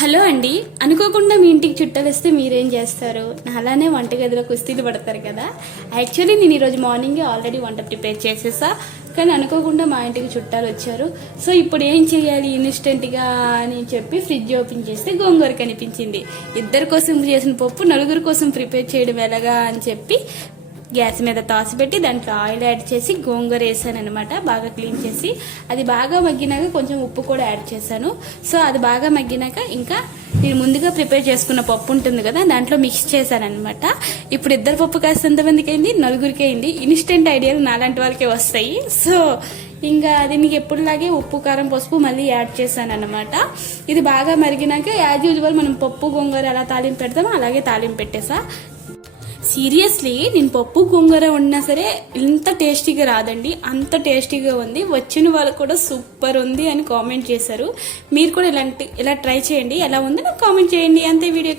Hello అండి, అనుకోకుండా మీ ఇంటికి చుట్టాలు వస్తే మీరేం చేస్తారు? అలానే వంటగదిలో కుస్తీలు పడతారు కదా. యాక్చువల్లీ నేను ఈరోజు మార్నింగే ఆల్రెడీ వంట ప్రిపేర్ చేసేసా, కానీ అనుకోకుండా మా ఇంటికి చుట్టాలు వచ్చారు. సో ఇప్పుడు ఏం చేయాలి ఇన్స్టెంట్గా అని చెప్పి ఫ్రిడ్జ్ ఓపెన్ చేస్తే గోంగూర కనిపించింది. ఇద్దరి కోసం చేసిన పప్పు నలుగురు కోసం ప్రిపేర్ చేయడం ఎలాగా అని చెప్పి గ్యాస్ మీద తాసి పెట్టి దాంట్లో ఆయిల్ యాడ్ చేసి గోంగూర వేసాను అనమాట. బాగా క్లీన్ చేసి అది బాగా మగ్గినాక కొంచెం ఉప్పు కూడా యాడ్ చేశాను. సో అది బాగా మగ్గినాక ఇంకా నేను ముందుగా ప్రిపేర్ చేసుకున్న పప్పు ఉంటుంది కదా, దాంట్లో మిక్స్ చేశాను అనమాట. ఇప్పుడు ఇద్దరు పప్పు కాస్త ఎంతమందికి అయింది? నలుగురికి అయింది. ఇన్స్టెంట్ ఐడియాలు నాలాంటి వాళ్ళకే వస్తాయి. సో ఇంకా దీనికి ఎప్పుడులాగే ఉప్పు కారం పసుపు మళ్ళీ యాడ్ చేశాను అనమాట. ఇది బాగా మరిగినాక యాజ్ యూజువల్ మనం పప్పు గోంగూర ఎలా తాలింపు పెడతామో అలాగే తాలింపు పెట్టేసా. సీరియస్లీ నేను పప్పు గోంగూర వండినా సరే ఇంత టేస్టీగా రాదండి, అంత టేస్టీగా ఉంది. వచ్చిన వాళ్ళు కూడా సూపర్ ఉంది అని కామెంట్ చేశారు. మీరు కూడా ఇలా ట్రై చేయండి, ఎలా ఉందో నాకు కామెంట్ చేయండి. అంతే వీడియో.